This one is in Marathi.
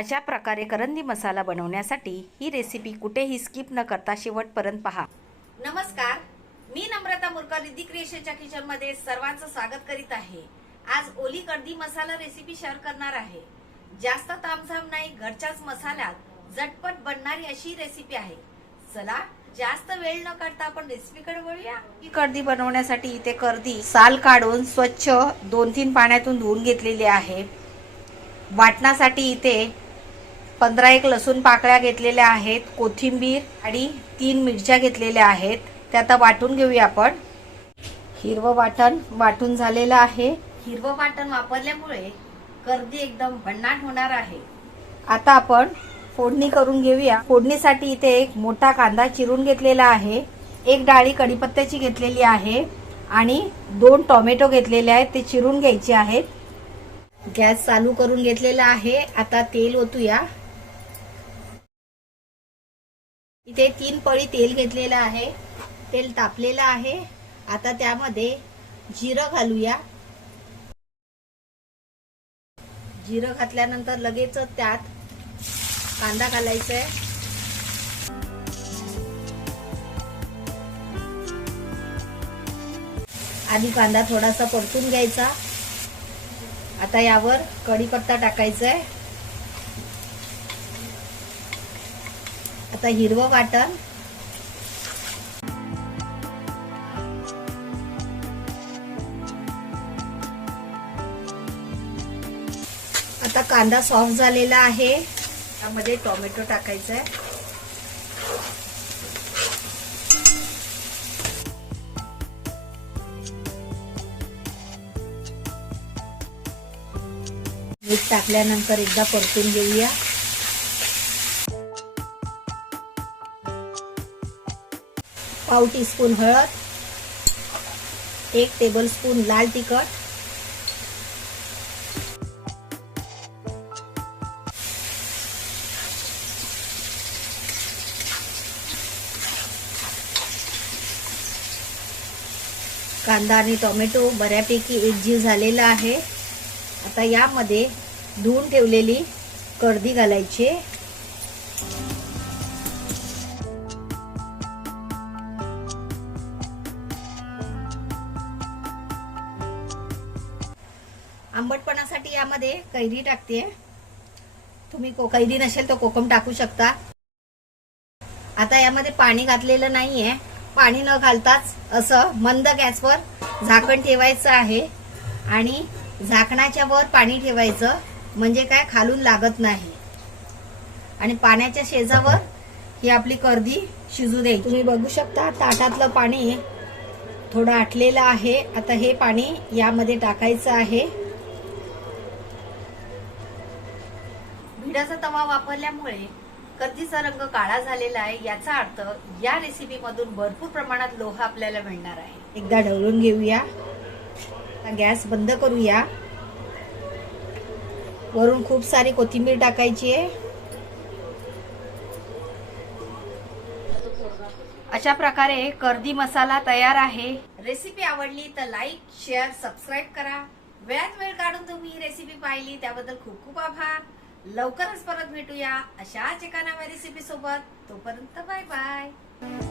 अशा प्रकारे करंदी मसाला बनवण्यासाठी ही रेसिपी कुठेही स्किप न करता शेवटपर्यंत पहा। नमस्कार, मी नम्रता मुरकर रिद्धी क्रिएशनच्या किचन मध्ये सर्वांचं स्वागत करीत आहे। आज ओली करंदी मसाला रेसिपी शेअर करणार आहे। जास्त तामझाम नाही, घरच्याच मसाल्यात झटपट बनणारी अशी रेसिपी आहे। चला जास्त वेळ न करता आपण रेसिपीकडे वळूया। ही करंदी बनवण्यासाठी इथे करंदी साल काढून स्वच्छ 2-3 पाण्यातून धुवून घेतलेली आहे। वाटण्यासाठी इथे 15-1 लसूण पाकळ्या घेतलेल्या आहेत, कोथिंबीर आणि 3 मिरच्या घेतलेल्या आहेत। ते आता वाटून घेऊया आपण। हिरवं वाटण वाटून झालेलं आहे। हिरवं वाटण वापरल्यामुळे करंदी एकदम भन्नाट होणार आहे। आता आपण फोडणी करून घेऊया। फोडणीसाठी इथे एक मोठा कांदा चिरून घेतलेला आहे, एक डाळी कढीपत्त्याची घेतलेली आहे आणि 2 टोमॅटो घेतलेले आहेत, ते चिरून घ्यायचे आहेत। गॅस चालू करून घेतलेला आहे। आता तेल ओतूया। इथे 3 पळी तेल घेतलेलं आहे। तेल तापलेलं आहे। आता त्यामध्ये जिरं घालूया। जिरं घातल्यानंतर लगेच त्यात कांदा घालायचा आहे। आधी कांदा थोडासा परतून घ्यायचा। आता यावर कढीपत्ता टाकायचा आहे। आता हिरवं वाटण, आता कांदा सॉफ्ट झालेला आहे। त्यामध्ये टोमॅटो टाकायचा आहे। मीठ टाकल्यानंतर एकदा परतून घेऊया। पाव टीस्पून हळद, 1 टेबलस्पून लाल तिखट, कांदा आणि टोमॅटो बऱ्यापैकी एकजीव झालेला आहे। आता यामध्ये धुवून ठेवलेली करंदी घालायची। आंबटपणासाठी यामध्ये कैरी टाकते। तुम्ही कैरी नसेल तर कोकम टाकू शकता। आता यामध्ये पाणी घातलेलं नाहीये। पाणी न घालताच असं मंद गॅसवर झाकण ठेवायचं आहे आणि झाकणाच्या वर पाणी ठेवायचं, म्हणजे काय खालून लागत नाही। आणि पाण्याच्या शेजावर ही आपली करंदी शिजू द्यायची। तुम्ही बघू शकता ताटातलं पाणी थोडं आटलेलं आहे। आता हे पाणी यामध्ये टाकायचं आहे। भिडाचा तवा वापरल्यामुळे करंदीचा रंग काळा झालेला आहे। याचा अर्थ या रेसिपी मधून भरपूर प्रमाणात लोह आपल्याला मिळणार आहे। एकदा ढवळून घेऊया। गॅस बंद करूया। वरून खूप सारी कोथिंबीर टाकायची आहे। अशा प्रकारे करंदी मसाला तयार आहे। रेसिपी आवडली तर लाईक, शेअर, सबस्क्राईब करा। वेळात वेळ काढून तुम्ही ही रेसिपी पाहिली त्याबद्दल खूप खूप आभार। लवकरच परत भेटूया अशाच एका नव्या रेसिपी सोबत। तोपर्यंत बाय बाय।